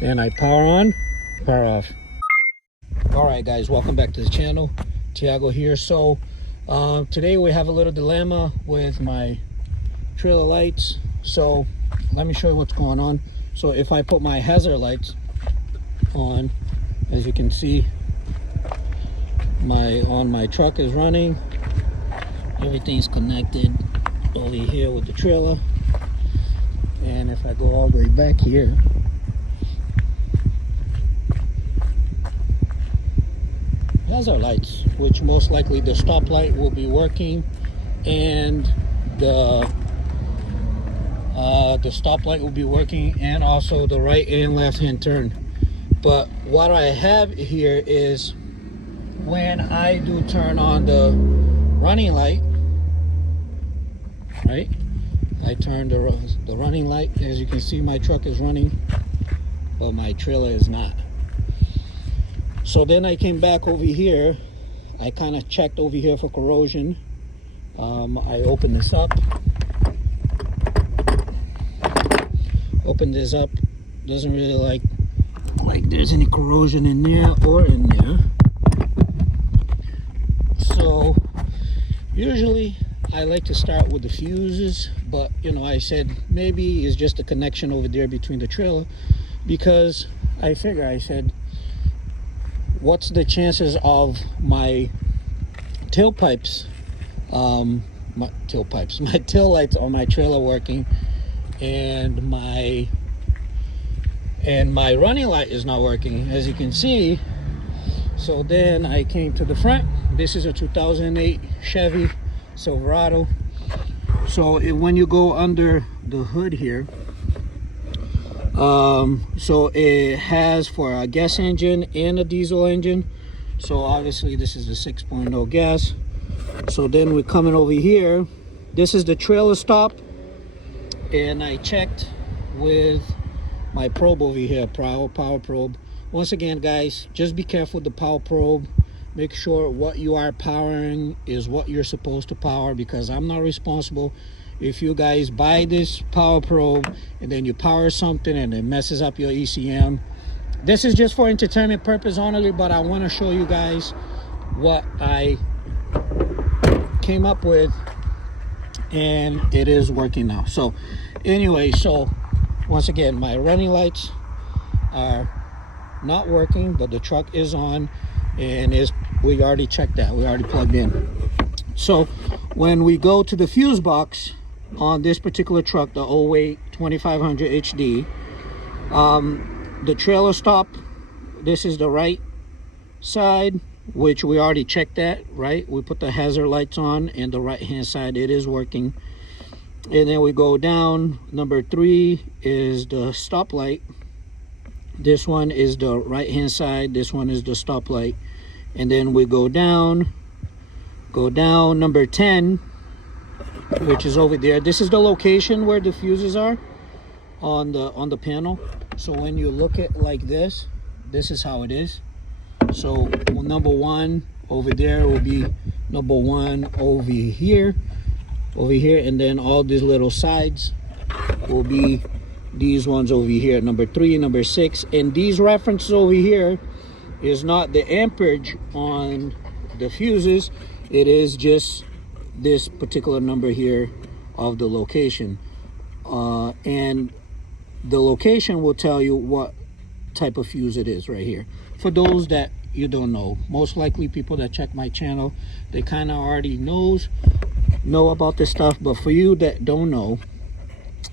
and I power on, power off. All right guys, welcome back to the channel. Tiago here. So today we have a little dilemma with my trailer lights. So let me show you what's going on. So if I put my hazard lights on, as you can see, my truck is running, everything's connected over here with the trailer. And if I go all the way back here, hazard lights, which most likely the stoplight will be working, and the stoplight will be working, and also the right and left hand turn. But what I have here is when I do turn on the running light, right? I turn the running light. As you can see, my truck is running, but my trailer is not. So then I came back over here. I kind of checked over here for corrosion. I opened this up. Doesn't really like there's any corrosion in there or in there. So usually I like to start with the fuses, but you know, I said maybe it's just a connection over there between the trailer, because I said, what's the chances of my tailpipes, my tail lights on my trailer working, and my running light is not working, as you can see. So then I came to the front. This is a 2008 Chevy Silverado. So when you go under the hood here, so it has for a gas engine and a diesel engine. So obviously this is the 6.0 gas. So then we're coming over here. This is the trailer stop, and I checked with my probe over here, power probe. Once again guys, just be careful with the power probe. Make sure what you are powering is what you're supposed to power, because I'm not responsible if you guys buy this power probe and then you power something and it messes up your ECM. This is just for entertainment purpose only, but I want to show you guys what I came up with, and it is working now. So anyway, so once again, my running lights are not working, but the truck is on, and we already checked that, we already plugged in. So when we go to the fuse box on this particular truck, the 08 2500 HD, the trailer stop, this is the right side, which we already checked that, right? We put the hazard lights on, and the right hand side, it is working. And then we go down, number 3 is the stoplight. This one is the right hand side, this one is the stoplight. And then we go down, number 10, which is over there. This is the location where the fuses are on the panel. So when you look at like this is how it is. So number 1 over there will be number 1 over here, and then all these little sides will be these ones over here, number 3, number 6. And these references over here is not the amperage on the fuses, it is just this particular number here of the location, and the location will tell you what type of fuse it is right here. For those that you don't know, most likely people that check my channel, they kind of already know about this stuff, but for you that don't know,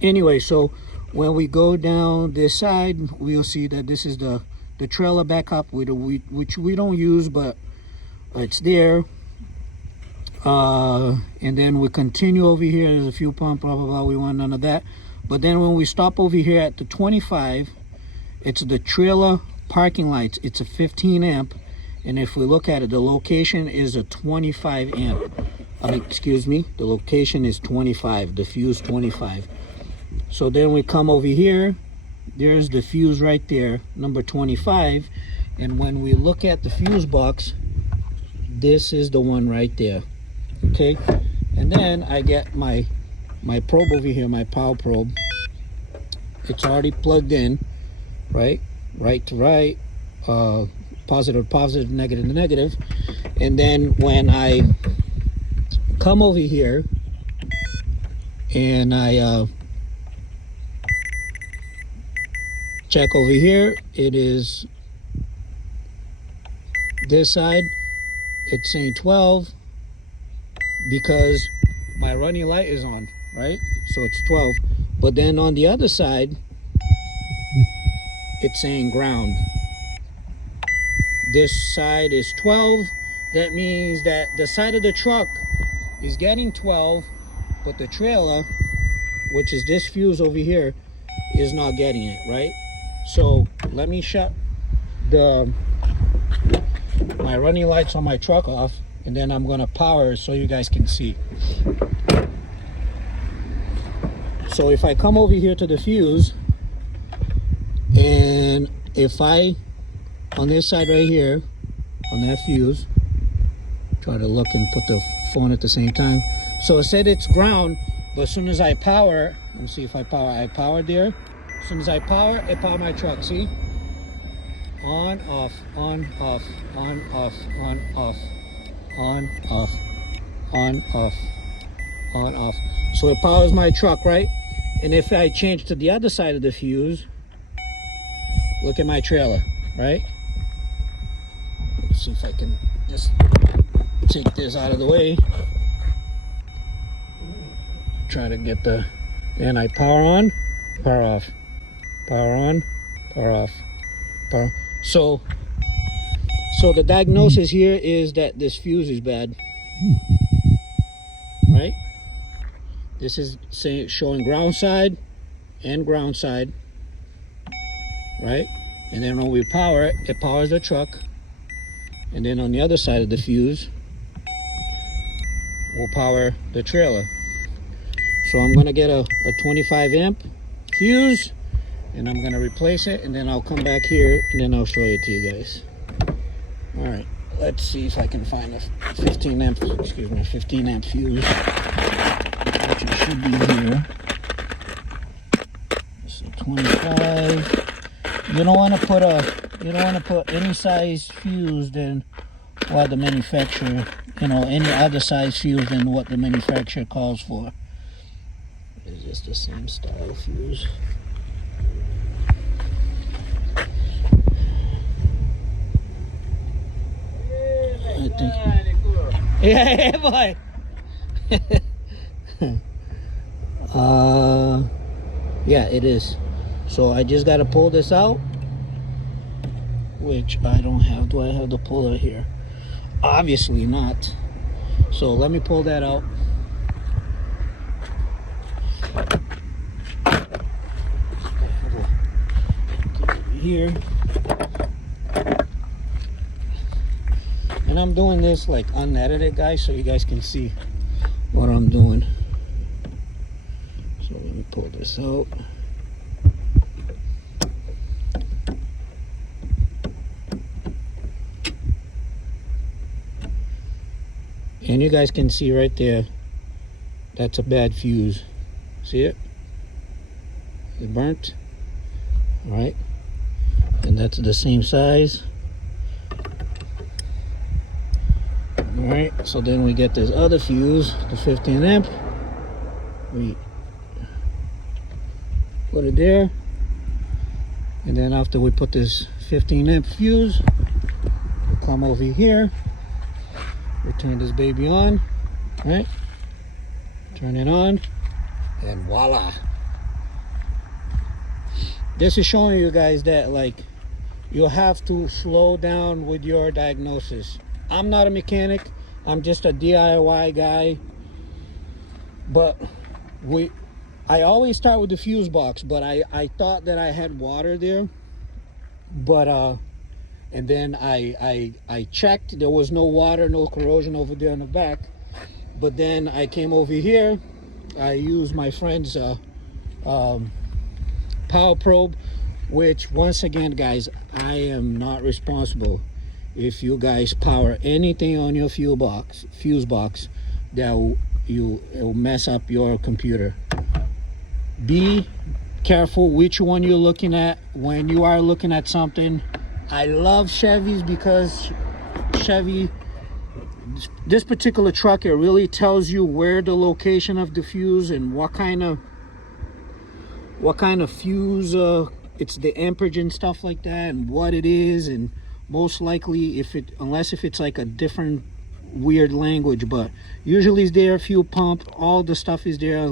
anyway, so when we go down this side, we'll see that this is the trailer backup, which we don't use, but it's there. And then we continue over here. There's a fuel pump, blah blah blah, we want none of that. But then when we stop over here at the 25, it's the trailer parking lights. It's a 15 amp, and if we look at it, the location is a 25 amp. Excuse me, the location is 25, the fuse 25. So then we come over here, there's the fuse right there, number 25. And when we look at the fuse box, this is the one right there. Okay, and then I get my probe over here, my power probe. It's already plugged in. right? Right to right, positive to positive, negative to negative. And then when I come over here and I check over here, it is this side, it's saying 12 because my running light is on, right? So it's 12. But then on the other side, it's saying ground. This side is 12. That means that the side of the truck is getting 12, but the trailer, which is this fuse over here, is not getting it, right? So let me shut my running lights on my truck off, and then I'm gonna power so you guys can see. So if I come over here to the fuse, and if I, on this side right here, on that fuse, try to look and put the phone at the same time. So it said it's ground, but as soon as I power, let me see if I powered there. As soon as I power, it powered my truck, see? On, off, on, off, on, off, on, off, on, off, on, off, on, off. So it powers my truck, right? And if I change to the other side of the fuse, look at my trailer, right? Let's see if I can just take this out of the way. Try to get the, and I power on, power off, power on, power off, power. So the diagnosis here is that this fuse is bad, right? This is showing ground side and ground side, right? And then when we power it, it powers the truck. And then on the other side of the fuse, we'll power the trailer. So I'm gonna get a 25 amp fuse, and I'm gonna replace it, and then I'll come back here and then I'll show it to you guys. All right, let's see if I can find a 15 amp fuse, which it should be here. So 25. You don't want to put any size fuse than what the manufacturer, any other size fuse than what the manufacturer calls for. It's just the same style fuse. I think. Yeah, boy. Yeah, it is. So I just gotta pull this out, which I don't have. Do I have the puller here? Obviously not. So let me pull that out. Here. And I'm doing this like unedited, guys, so you guys can see what I'm doing. So let me pull this out. And you guys can see right there, that's a bad fuse. See it? It burnt. All right. And that's the same size. All right, so then we get this other fuse, the 15 amp. We put it there. And then after we put this 15 amp fuse, we come over here. We turn this baby on, right? Turn it on, and voila. This is showing you guys that like you have to slow down with your diagnosis. I'm not a mechanic, I'm just a DIY guy. But I always start with the fuse box, but I thought that I had water there. But and then I checked, there was no water, no corrosion over there in the back. But then I came over here, I used my friend's power probe, which once again, guys, I am not responsible if you guys power anything on your fuse box that it will mess up your computer. Be careful which one you're looking at when you are looking at something. I love Chevys because Chevy, this particular truck, it really tells you where the location of the fuse and what kind of fuse, it's the amperage and stuff like that, and what it is, and most likely unless if it's like a different weird language, but usually it's there. Fuel pump, all the stuff is there.